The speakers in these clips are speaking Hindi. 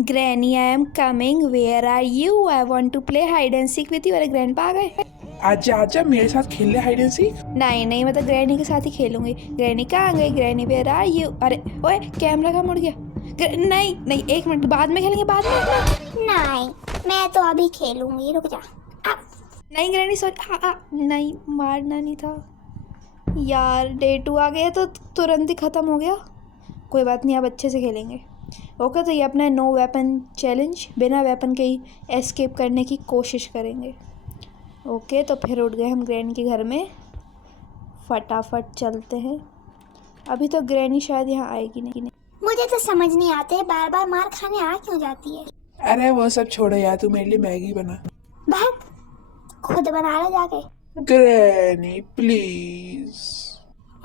Granny I am coming, where are you? I want to play hide and seek with you. अरे ग्रैंड पा आ गए। आजा आजा मेरे साथ खेल ले हाइड एंड सीक। नहीं नहीं, मैं तो ग्रैनी के साथ ही खेलूंगी। ग्रैनी कहाँ गई? Granny where are you? अरे ओए, कैमरा कहाँ मुड़ गया? नहीं नहीं, एक मिनट, बाद में खेलेंगे, बाद में। नहीं, मैं तो अभी खेलूंगी, रुक जा। नहीं ग्रैनी सॉरी, नहीं मारना नहीं था यार। डे 2 आ गया तो तुरंत ही ख़त्म हो गया। कोई बात नहीं, अब अच्छे से खेलेंगे। ओके, तो ये अपना नो वेपन चैलेंज, बिना वेपन के ही एस्केप करने की कोशिश करेंगे। ओके, तो फिर उठ गए हम ग्रैनी के घर में। फटाफट चलते हैं। अभी तो ग्रैनी शायद यहाँ आएगी नहीं। मुझे तो समझ नहीं आते बार बार मार खाने आ क्यों जाती है। अरे वो सब छोड़ो यार, तू मेरे लिए मैगी बना। भाग, खुद बना लो जाके। Granny please.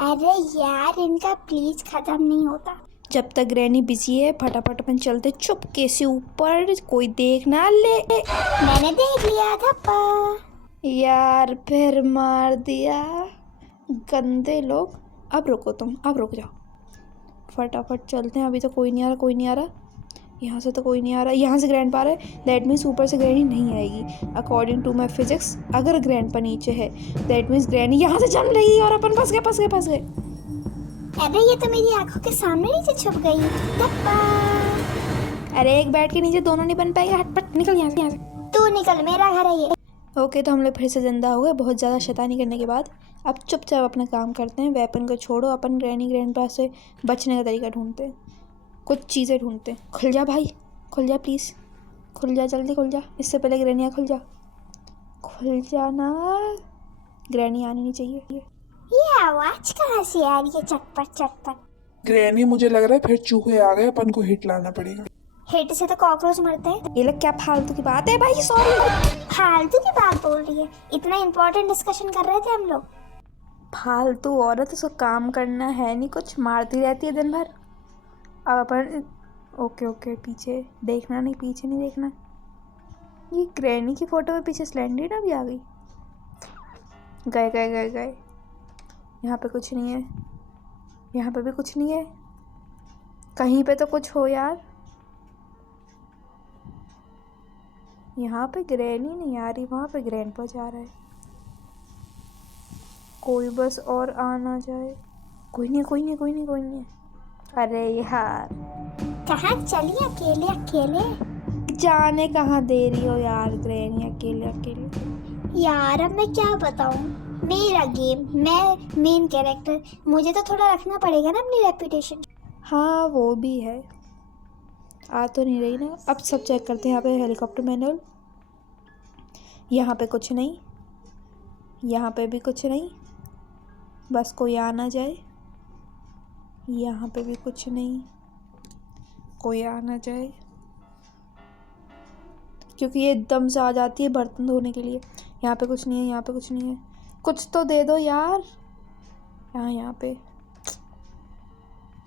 अरे यार, इनका प्लीज खत्म नहीं होता। जब तक ग्रैनी बिजी है, फटाफट अपन चलते चुपके से ऊपर, कोई देख ना ले। मैंने देख लिया था यार फिर मार दिया, गंदे लोग। अब रुको तुम, अब रुक जाओ। फटाफट चलते हैं, अभी तो कोई नहीं आ रहा, कोई नहीं आ रहा। यहाँ से तो कोई नहीं आ रहा, यहाँ से ग्रैंड पा रहा है, दैट मीन्स ऊपर से ग्रैनी नहीं आएगी। अकॉर्डिंग टू माई फिजिक्स, अगर ग्रैंड पा नीचे है दैट मीन्स ग्रैनी यहाँ से जम रही और अपन फंस गए, फंस गए, फंस गए। अरे ये तो मेरी आंखों के सामने नीचे छुप गई। धप्पा। अरे एक बेड के नीचे दोनों नहीं बन पाएंगे, हटपट निकल यहाँ से, यहाँ से। तू निकल, मेरा घर है ये। ओके, तो हम लोग फिर से जिंदा हो गए बहुत ज़्यादा शैतानी करने के बाद। अब चुपचाप अपना काम करते हैं, वेपन को छोड़ो, अपन ग्रैंड पास से बचने का तरीका ढूंढते हैं, कुछ चीज़ें ढूंढते हैं। खुल जा भाई, खुल जा प्लीज़, खुल जा जल्दी, खुल जा, इससे पहले ग्रैनी खुल जा, खुल जा ना। ग्रैनी आनी नहीं चाहिए। ये आवाज कहाँ से आ रही है, चटपट चटपट। ग्रैनी मुझे लग रहा है फिर चूहे आ गए, अपन को हिट लाना पड़ेगा। हिट से तो कॉकरोच मरते हैं। ये लोग क्या फालतू की बात है भाई, सॉरी। फालतू की बात बोल रही है, इतना इम्पोर्टेंट डिस्कशन कर रहे थे हम लोग। फालतू औरत, उसको काम करना है नहीं, कुछ मारती रहती है दिन भर। अब अपन ओके ओके, पीछे देखना नहीं, पीछे नहीं देखना। ये ग्रैनी की फोटो में पीछे स्लेंडरना भी आ गई। गए गए गए गए, यहाँ पे कुछ नहीं है, यहाँ पे भी कुछ नहीं है, कहीं पे तो कुछ हो यार। यहाँ पे ग्रैनी नहीं आ रही, वहाँ पे ग्रैंडपा जा रहा है। कोई बस और आ ना जाए। कोई नहीं, कोई नहीं, कोई नहीं, कोई नहीं। अरे यार, कहाँ चली अकेले अकेले। जाने कहाँ दे रही हो यार ग्रैनी, अकेले अकेले। यार अब मैं क्या बताऊँ, मेरा गेम, मैं मेन कैरेक्टर, मुझे तो थोड़ा रखना पड़ेगा ना अपनी रेपुटेशन। हाँ वो भी है, आ तो नहीं रही ना। अब सब चेक करते हैं, यहाँ पे हेलीकॉप्टर मैनुअल, यहाँ पे कुछ नहीं, यहाँ पे भी कुछ नहीं, बस कोई आ ना जाए। यहाँ पे भी कुछ नहीं, कोई आ ना जाए, क्योंकि ये एकदम से आ जाती है बर्तन धोने के लिए। यहाँ पे कुछ नहीं है, यहाँ पे कुछ नहीं है, कुछ तो दे दो यार। यहाँ पे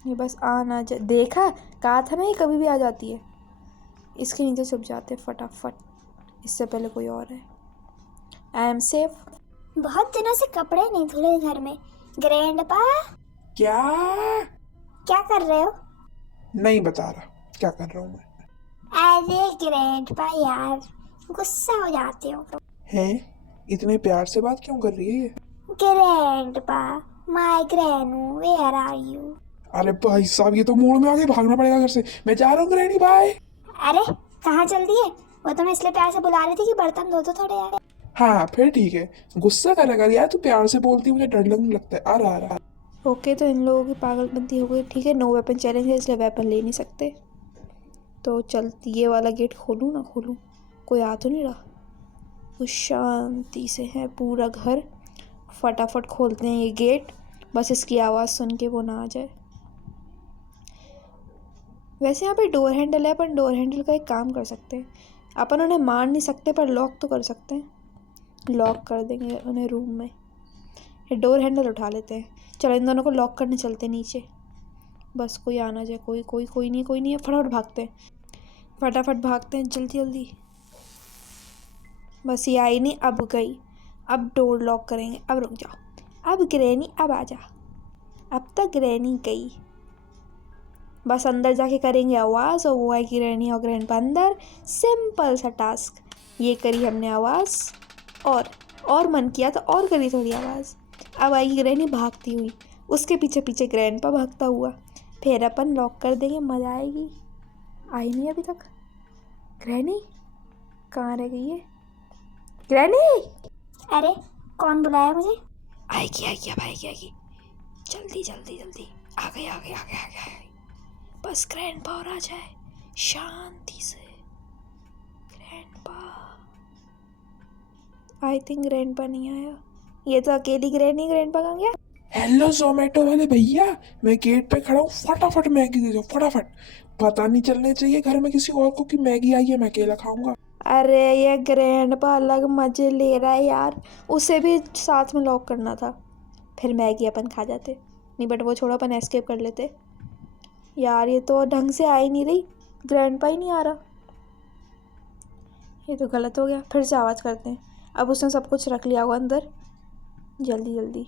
ये बस आ ना जाए। देखा, कहा था ना ये कभी भी आ जाती है। इसके नीचे छुप जाते फटाफट, इससे पहले कोई और है। I am safe. बहुत दिनों से कपड़े नहीं धुले घर में। ग्रैंडपा, क्या? क्या कर रहे हो? नहीं बता रहा क्या कर रहा हूँ मैं। अरे ग्रैंडपा यार, गुस्सा हो जाते हो। हैं? इतने प्यार से बात क्यों कर रही है ये? Grandpa, my granny, where are you? अरे भाई साहब, ये तो मूड में आके भागना पड़ेगा घर से। मैं जा रहा हूँ ग्रैनी, बाय। अरे कहाँ चल दिए? वो तो मैं इसलिए प्यार से बुला रही थी कि बर्तन धो तो थोड़े यार। हाँ फिर ठीक है, गुस्सा करेगा यार, तू प्यार से बोलती है, मुझे डर लगने लगता है। आ रहा। ओके, तो इन लोगों की पागलपंती हो गई। ठीक है, नो वेपन चैलेंज है, इसलिए वेपन ले नहीं सकते। तो चलती, ये वाला गेट खोलूँ ना खोलूँ? कोई आ तो नहीं रहा, तो शांति से है पूरा घर। फटाफट खोलते हैं ये गेट, बस इसकी आवाज़ सुन के वो ना आ जाए। वैसे यहाँ पे डोर हैंडल है, अपन डोर हैंडल का एक काम कर सकते हैं। अपन उन्हें मार नहीं सकते पर लॉक तो कर सकते हैं। लॉक कर देंगे उन्हें रूम में। ये डोर हैंडल उठा लेते हैं। चलो इन दोनों को लॉक करने चलते हैं नीचे। बस कोई आना जाए, कोई कोई कोई नहीं, कोई नहीं है। फटाफट भागते हैं, फटाफट भागते हैं, जल्दी जल्दी। बस ये आई नहीं, अब गई। अब डोर लॉक करेंगे। अब रुक जाओ, अब ग्रैनी अब आ जा। अब तक ग्रैनी गई। बस अंदर जाके करेंगे आवाज़ और वो आएगी ग्रैनी और ग्रैंडपा अंदर। सिंपल सा टास्क। ये करी हमने आवाज़ और मन किया तो और करी थोड़ी आवाज़। अब आएगी ग्रैनी भागती हुई, उसके पीछे पीछे ग्रैंडपा भागता हुआ। फिर अपन लॉक कर देंगे, मज़ा आएगी। आई नहीं अभी तक ग्रैनी, कहाँ रह गई है ग्रैनी? अरे कौन बुलाया मुझे? आएगी आएगी अब आएगी। जल्दी जल्दी जल्दी आ गई आ गई आ गई आ गई। बस ग्रैंडपा और आ जाए शांति से। ग्रैंडपा, आई थिंक ग्रैंडपा नहीं आया। ये तो अकेली ग्रैनी, ग्रैंडपा कहाँ गया? हेलो जोमेटो वाले भैया, मैं गेट पे खड़ा हूँ, फटाफट मैगी दे दो फटाफट। पता नहीं चलने चाहिए घर में किसी और को कि मैगी आई है, मैं अकेला खाऊंगा। अरे ये ग्रैंडपा अलग मजे ले रहा है यार, उसे भी साथ में लॉक करना था। फिर मैगी अपन खा जाते। नहीं बट वो छोड़ो, अपन एस्केप कर लेते। यार ये तो ढंग से आ ही नहीं रही, ग्रैंडपा ही नहीं आ रहा। ये तो गलत हो गया। फिर से आवाज़ करते हैं। अब उसने सब कुछ रख लिया होगा अंदर। जल्दी जल्दी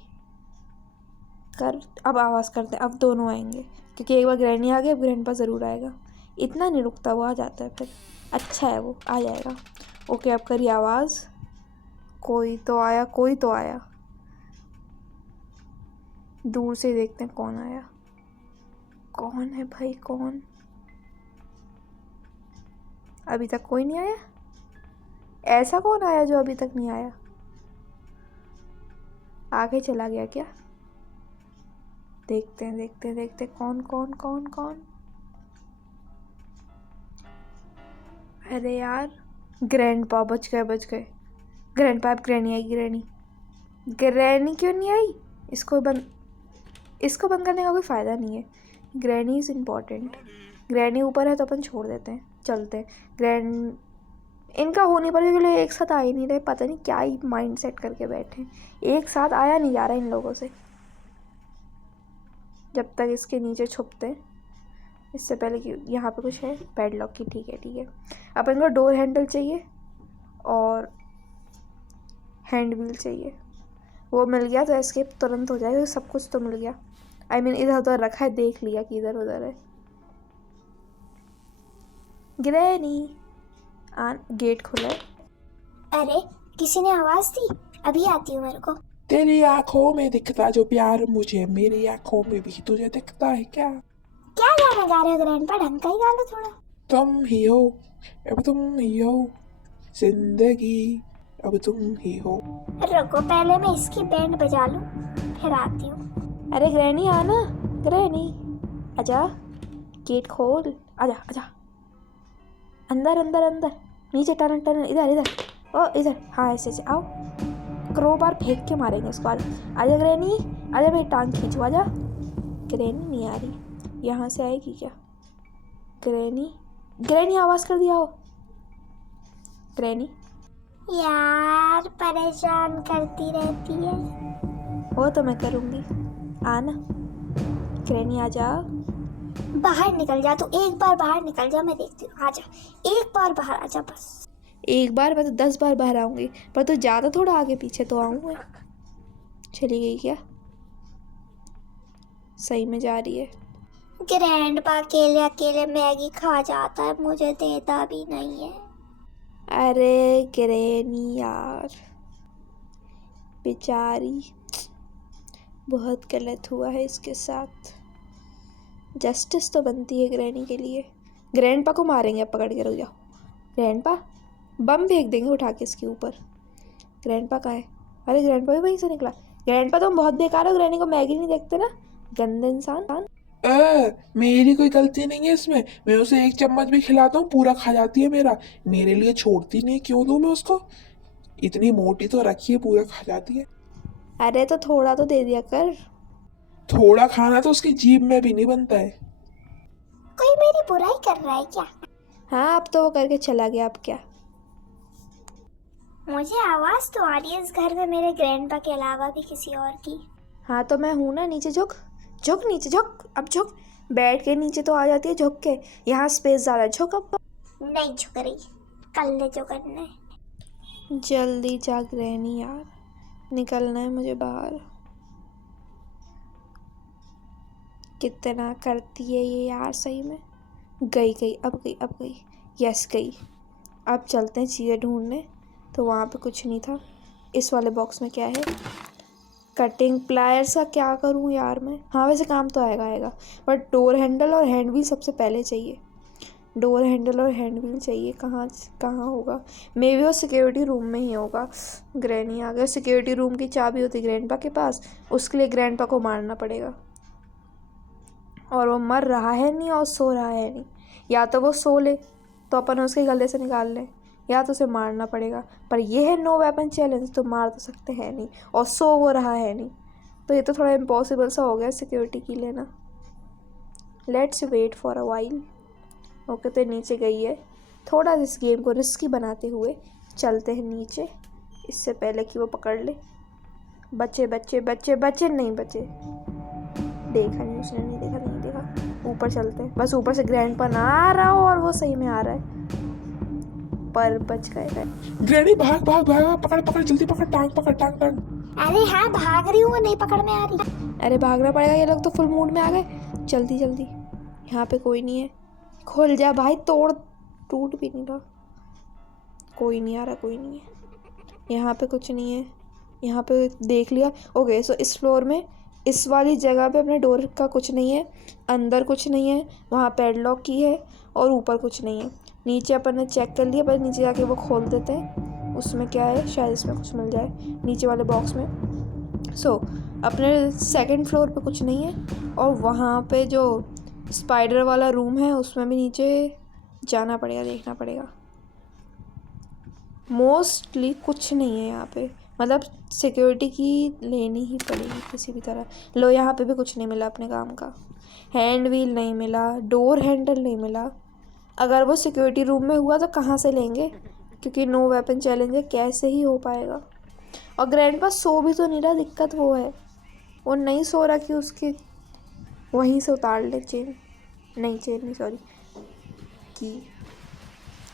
कर, अब आवाज़ करते हैं। अब दोनों आएंगे क्योंकि एक बार ग्रैनी आ गई, अब ग्रैंडपा ज़रूर आएगा। इतना नहीं रुकता, वो आ जाता है फिर। अच्छा है, वो आ जाएगा। ओके अब करिए आवाज़। कोई तो आया, कोई तो आया। दूर से देखते हैं कौन आया। कौन है भाई, कौन? अभी तक कोई नहीं आया। ऐसा कौन आया जो अभी तक नहीं आया? आगे चला गया क्या? देखते हैं देखते हैं देखते हैं कौन कौन कौन कौन। अरे यार ग्रैंडपा, बच गए बच गए। ग्रैंडपा, अब ग्रैनी आएगी। ग्रैनी, ग्रैनी क्यों नहीं आई? इसको बंद करने का कोई फ़ायदा नहीं है। Granny is important. ग्रैनी ऊपर है तो अपन छोड़ देते हैं, चलते हैं। इनका होने पर भी एक साथ आ ही नहीं रहे, पता नहीं क्या ही माइंड सेट करके बैठे हैं। एक साथ आया नहीं जा रहा इन लोगों से। जब तक इसके नीचे छुपते हैं, इससे पहले कि यहाँ पे कुछ है पैडलॉक की। ठीक है ठीक है। अपन को डोर हैंडल चाहिए और हैंड व्हील चाहिए। वो मिल गया तो एस्केप तुरंत हो जाएगा, सब कुछ तो मिल गया। आई मीन इधर उधर रखा है, देख लिया कि इधर उधर है। ग्रैनी गेट खुला है। अरे किसी ने आवाज दी, अभी आती हूँ मेरे को। तेरी आंखों में दिखता जो प्यार मुझे मेरी आंखों में भी तुझे दिखता है क्या? क्या गाना गा रहे हो ग्रैंडपा? ढंग का ही गा लो थोड़ा। तुम ही हो, अब तुम ही हो, जिंदगी अब तुम ही हो। रुको पहले मैं इसकी बैंड बजा लूं, फिर आती हूँ। अरे ग्रैनी आना, ग्रैनी आजा, गेट खोल, आजा आजा। अंदर अंदर अंदर, नीचे टर्न टर्न, इधर इधर, ओ इधर, हाँ ऐसे ऐसे आओ। क्रोबार फेंक के मारेंगे इसको। आजा ग्रैनी, आजा, मेरी टांग खींचो, आजा। ग्रैनी नहीं आ रही, यहाँ से आएगी क्या? ग्रैनी, ग्रैनी आवाज़ कर दिया हो। ग्रैनी, यार परेशान करती रहती है। वो तो मैं करूँगी, आना। ग्रैनी आजा। बाहर निकल जा तू, एक बार बाहर निकल जा, मैं देखती हूँ। आजा, एक बार बाहर आजा बस। एक बार मैं तो 10 बार बाहर आऊँगी, पर तो ज़्यादा थोड़ा आगे पीछे तो आऊँ मैं। चली गई क्या? सही में जा रही है। ग्रैंडपा अकेले अकेले मैगी खा जाता है, मुझे देता भी नहीं है। अरे ग्रैनी यार, बेचारी, बहुत गलत हुआ है इसके साथ। जस्टिस तो बनती है ग्रैनी के लिए। ग्रैंडपा को मारेंगे अब पकड़ के, रुक जाओ। ग्रैंडपा, बम फेंक देंगे उठा के इसके ऊपर। ग्रैंडपा कहाँ है? अरे ग्रैंडपा भी वहीं से निकला। ग्रैंडपा तुम बहुत बेकार हो, ग्रैनी को मैगी नहीं देखते ना, गंदे इंसान। मेरी कोई गलती नहीं है इसमें, मैं उसे एक चम्मच भी खिलाता हूँ पूरा खा जाती है मेरा, मेरे लिए छोड़ती नहीं, क्यों दूँ मैं उसको? इतनी मोटी तो रखी है, पूरा खा जाती है। अरे तो थोड़ा तो दे दिया कर। थोड़ा खाना तो उसकी जीभ में भी नहीं बनता है। कोई मेरी बुराई कर रहा है क्या? हाँ अब तो वो करके चला गया, अब क्या? मुझे आवाज तो आ रही है इस घर में मेरे ग्रैंडपा के अलावा भी किसी और की। हाँ तो मैं हूँ ना, नीचे झुक, झुक नीचे झुक, अब झुक। बैठ के नीचे तो आ जाती है झुक के, यहाँ स्पेस ज़्यादा है, झुक अब। नहीं झुक रही, कर ले जो करना है। जल्दी जा ग्रैनी यार, निकलना है मुझे बाहर। कितना करती है ये यार सही में। गई अब गई। यस गई। अब चलते हैं चीज़ें ढूंढने। तो वहाँ पे कुछ नहीं था। इस वाले बॉक्स में क्या है? कटिंग प्लायर्स का क्या करूँ यार मैं? हाँ वैसे काम तो आएगा बट डोर हैंडल और हैंड व्हील सबसे पहले चाहिए। डोर हैंडल और हैंड व्हील चाहिए। कहाँ होगा? मे बी वो सिक्योरिटी रूम में ही होगा। ग्रैनी आ गया। सिक्योरिटी रूम की चाबी होती ग्रैंडपा के पास, उसके लिए ग्रैंडपा को मारना पड़ेगा। और वो मर रहा है नहीं और सो रहा है नहीं। या तो वो सो ले तो अपन उसके गले से निकाल लें, या तो उसे मारना पड़ेगा। पर ये है नो वेपन चैलेंज, तो मार तो सकते हैं नहीं और सो वो रहा है नहीं, तो ये तो थोड़ा इम्पॉसिबल सा हो गया सिक्योरिटी की लेना। Let's wait for a while. Okay तो नीचे गई है। थोड़ा इस गेम को रिस्की बनाते हुए चलते हैं नीचे, इससे पहले कि वो पकड़ ले। बच्चे नहीं बचे। देखा नहीं उसने, नहीं देखा। ऊपर चलते हैं, बस ऊपर से ग्रैंडपा ना आ रहा हो और वो सही में आ रहा है, पर बच गए। ग्रैनी भाग भाग भाग भाग, पकड़ जल्दी पकड़, टांग पकड़ टांग। अरे हाँ भाग रही हूँ, वो नहीं पकड़ में आ रही। अरे भागना पड़ेगा, ये लोग तो फुल मूड में आ गए। जल्दी यहाँ पे कोई नहीं है। खुल जा भाई, टूट भी नहीं रहा। कोई नहीं आ रहा, कोई नहीं है यहाँ पे। कुछ नहीं है यहाँ पे। देख लिया। ओके सो इस फ्लोर में इस वाली जगह पे अपने डोर का कुछ नहीं है। अंदर कुछ नहीं है, वहाँ पैडलॉक की है और ऊपर कुछ नहीं है। नीचे अपन ने चेक कर लिया, पर नीचे जाके वो खोल देते हैं। उसमें क्या है, शायद इसमें कुछ मिल जाए नीचे वाले बॉक्स में। सो अपने सेकंड फ्लोर पे कुछ नहीं है और वहाँ पे जो स्पाइडर वाला रूम है उसमें भी नीचे जाना पड़ेगा, देखना पड़ेगा। मोस्टली कुछ नहीं है यहाँ पे, मतलब सिक्योरिटी की लेनी ही पड़ेगी किसी भी तरह। लो यहाँ पे भी कुछ नहीं मिला अपने काम का। हैंड व्हील नहीं मिला, डोर हैंडल नहीं मिला। अगर वो सिक्योरिटी रूम में हुआ तो कहाँ से लेंगे, क्योंकि नो वेपन चैलेंज है, कैसे ही हो पाएगा। और ग्रैंडपा सो भी तो नहीं रहा, दिक्कत वो है। वो नहीं सो रहा कि उसके वहीं से उतार ले चेन नहीं सॉरी की।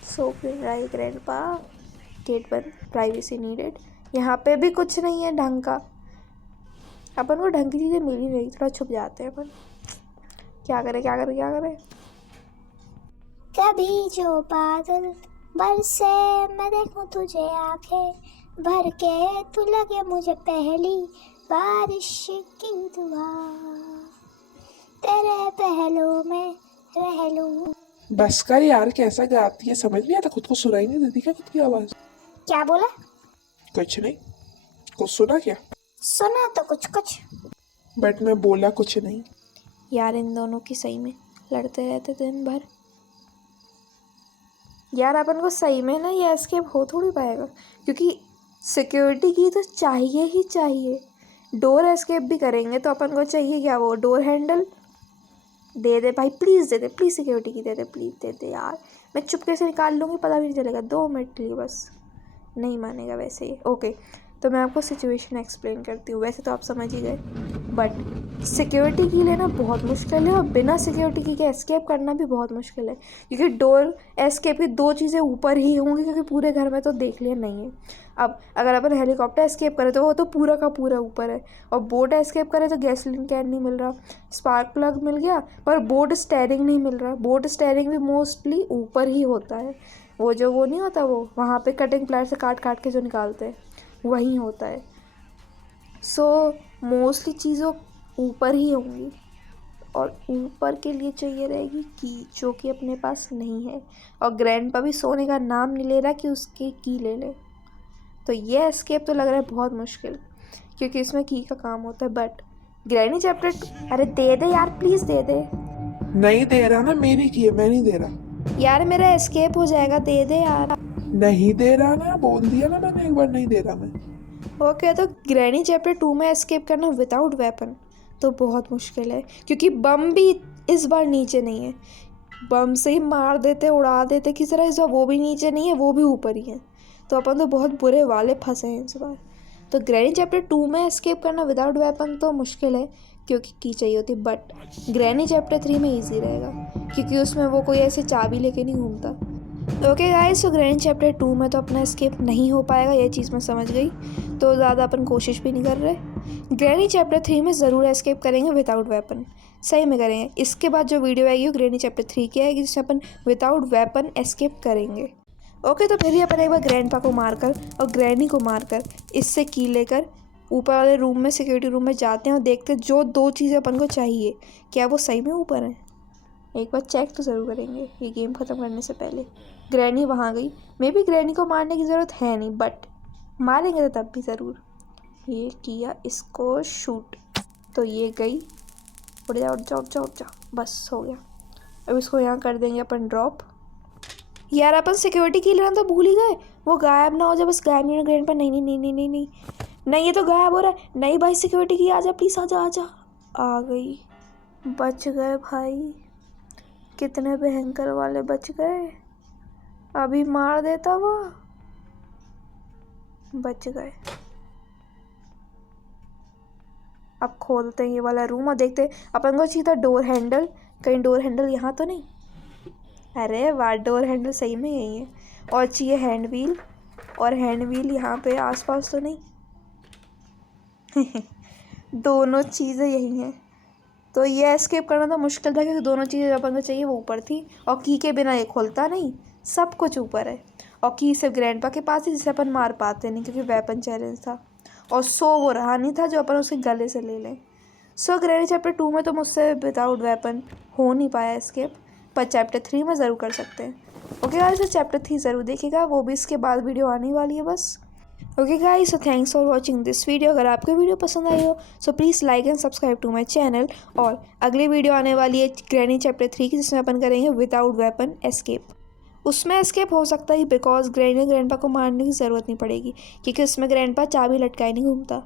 सो फिर रहा है ग्रैंडपा। गेट बंद, प्राइवेसी नीडेड। यहाँ पे भी कुछ नहीं है ढंग का। अपन को ढंग की चीज़ें मिली नहीं, थोड़ा छुप जाते हैं अपन। क्या करें। कभी जो बादल बरसे मैं देखूं तुझे आंखें भर के, तू लगे मुझे पहली बारिश की दुआ, तेरे पहलों में रह लूं। बस कर यार, कैसा गाती है समझ नहीं आता, खुद को सुनाई नहीं देती क्या खुद की आवाज? क्या बोला? कुछ नहीं। कुछ सुना क्या? सुना तो कुछ। बट मैं बोला कुछ नहीं। यार इन दोनों की सही में लड़ते रहते दिन भर। यार अपन को सही में ना ये एस्केप हो थोड़ी पाएगा, क्योंकि सिक्योरिटी की तो चाहिए ही चाहिए। डोर एस्केप भी करेंगे तो अपन को चाहिए क्या, वो डोर हैंडल। दे दे भाई, please they they, please security की दे दे, प्लीज़ दे दे यार। मैं चुपके से निकाल लूँगी, पता भी नहीं चलेगा। 2 मिनट के लिए बस। नहीं मानेगा वैसे ही। ओके तो मैं आपको सिचुएशन एक्सप्लेन करती हूँ। वैसे तो आप समझ ही गए, बट सिक्योरिटी की लेना बहुत मुश्किल है और बिना सिक्योरिटी की एस्केप करना भी बहुत मुश्किल है, क्योंकि डोर एस्केप की 2 चीज़ें ऊपर ही होंगी, क्योंकि पूरे घर में तो देख लिया नहीं है। अब अगर अपन हेलीकॉप्टर एस्केप करें तो वो तो पूरा का पूरा ऊपर है, और बोट एस्केप करें तो गैसोलीन कैन नहीं मिल रहा, स्पार्क प्लग मिल गया पर बोट स्टेयरिंग नहीं मिल रहा। बोट स्टेयरिंग भी मोस्टली ऊपर ही होता है। वो नहीं होता, वो वहाँ पे कटिंग प्लायर से काट के जो निकालते हैं वहीं होता है। सो मोस्टली चीज़ों ऊपर ही होंगी, और ऊपर के लिए चाहिए रहेगी की, जो कि अपने पास नहीं है। और ग्रैंडपा भी सोने का नाम नहीं ले रहा कि उसकी की ले ले। तो ये एस्केप तो लग रहा है बहुत मुश्किल, क्योंकि इसमें की का काम होता है। बट ग्रैनी चैप्टर, अरे दे दे यार, प्लीज़ दे दे। नहीं दे रहा ना, मेरी की है, मैं नहीं दे रहा यार मेरा एस्केप हो जाएगा, दे दे यार। नहीं दे रहा ना, बोल दिया ना मैंने एक बार, नहीं दे रहा मैं। ओके तो ग्रैनी चैप्टर 2 में एस्केप करना विदाउट वेपन तो बहुत मुश्किल है, क्योंकि बम भी इस बार नीचे नहीं है। बम से ही मार देते, उड़ा देते किस तरह। इस बार वो भी नीचे नहीं है, वो भी ऊपर ही है। तो अपन तो बहुत बुरे वाले फंसे हैं इस बार। तो ग्रैनी चैप्टर 2 में एस्केप करना विदाउट वेपन तो मुश्किल है, क्योंकि की चाहिए होती। बट ग्रैनी चैप्टर 3 में ईजी रहेगा, क्योंकि उसमें वो कोई ऐसी चाबी लेके नहीं घूमता। ओके गाइस, तो ग्रैनी चैप्टर 2 में तो अपना एस्केप नहीं हो पाएगा, ये चीज़ मैं समझ गई, तो ज़्यादा अपन कोशिश भी नहीं कर रहे। ग्रैनी चैप्टर 3 में ज़रूर एस्केप करेंगे विदाउट वेपन, सही में करेंगे। इसके बाद जो वीडियो आएगी वो ग्रैनी चैप्टर 3 की आएगी, जिसमें अपन विदाउट वेपन एस्केप करेंगे। ओके, तो फिर भी अपन एक बार ग्रैंडपा को मारकर और ग्रैनी को मारकर इससे की लेकर ऊपर वाले रूम में, सिक्योरिटी रूम में जाते हैं और देखते हैं जो 2 चीज़ें अपन को चाहिए क्या वो सही में ऊपर हैं। एक बार चेक तो ज़रूर करेंगे ये गेम ख़त्म करने से पहले। ग्रैनी वहाँ गई, मे बी ग्रैनी को मारने की ज़रूरत है नहीं, बट मारेंगे तो तब भी ज़रूर। ये किया, इसको शूट, तो ये गई, उड़ जा उड़ जा उड़ जा उड़ जा, बस हो गया। अब इसको यहाँ कर देंगे अपन ड्रॉप। यार अपन सिक्योरिटी की लेना तो भूल ही गए, वो गायब ना हो जाए, बस गायब नहीं होना ग्रैंड पर। नहीं नहीं नहीं नहीं नहीं नहीं नहीं, ये तो गायब हो रहा है। नहीं भाई सिक्योरिटी की, आजा प्लीज़, आजा आजा। आ गई, बच गए भाई, कितने भयंकर वाले बच गए। अभी मार देता वो, बच गए। अब खोलते हैं ये वाला रूम और देखते हैं अपन को चाहिए था डोर हैंडल, कहीं डोर हैंडल यहाँ तो नहीं। अरे वाह, डोर हैंडल सही में यही है। और चाहिए हैंड व्हील, और हैंड व्हील यहाँ पे आसपास तो नहीं। दोनों चीज़ें यही हैं, तो ये एस्केप करना तो मुश्किल था क्योंकि दोनों चीज़ें अपन को चाहिए वो ऊपर थी, और की के बिना ये खुलता नहीं, सब कुछ ऊपर है। और की सिर्फ ग्रैंडपा के पास ही, जिसे अपन मार पाते नहीं क्योंकि वेपन चैलेंज था, और वो रहा नहीं था जो अपन उसके गले से ले लें। ग्रैनी चैप्टर 2 में तो मुझसे विदाउट वेपन हो नहीं पाया एस्केप, पर चैप्टर 3 में ज़रूर कर सकते हैं। ओके गाइस, चैप्टर 3 ज़रूर देखिएगा, वो भी इसके बाद वीडियो आने वाली है बस। Okay guys, so thanks for watching this video. अगर आपको वीडियो पसंद आई हो so please like and subscribe to my channel. और अगली वीडियो आने वाली है ग्रैनी चैप्टर 3 की, जिसमें अपन करेंगे विदाउट वेपन एस्केप। उसमें एस्केप हो सकता है बिकॉज ग्रैंडपा को मारने की ज़रूरत नहीं पड़ेगी, क्योंकि उसमें ग्रैंडपा चाबी लटकाए नहीं घूमता।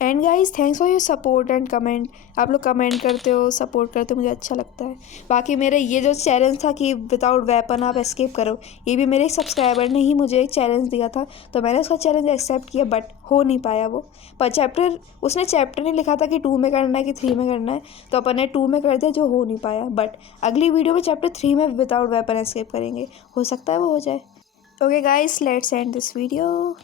And guys, thanks for your support and comment. आप लोग कमेंट करते हो, सपोर्ट करते हो, मुझे अच्छा लगता है। बाकी मेरे ये जो चैलेंज था कि विदाउट वेपन आप एस्केप करो, ये भी मेरे एक सब्सक्राइबर ने ही मुझे एक चैलेंज दिया था, तो मैंने उसका चैलेंज एक्सेप्ट किया, बट हो नहीं पाया वो। पर उसने चैप्टर नहीं लिखा था कि 2 में करना है कि 3 में करना है, तो अपन ने 2 में कर दिया, जो हो नहीं पाया। बट अगली वीडियो में चैप्टर 3 में विदाउट वेपन एस्केप करेंगे, हो सकता है वो हो जाए। Okay guys, let's end this video.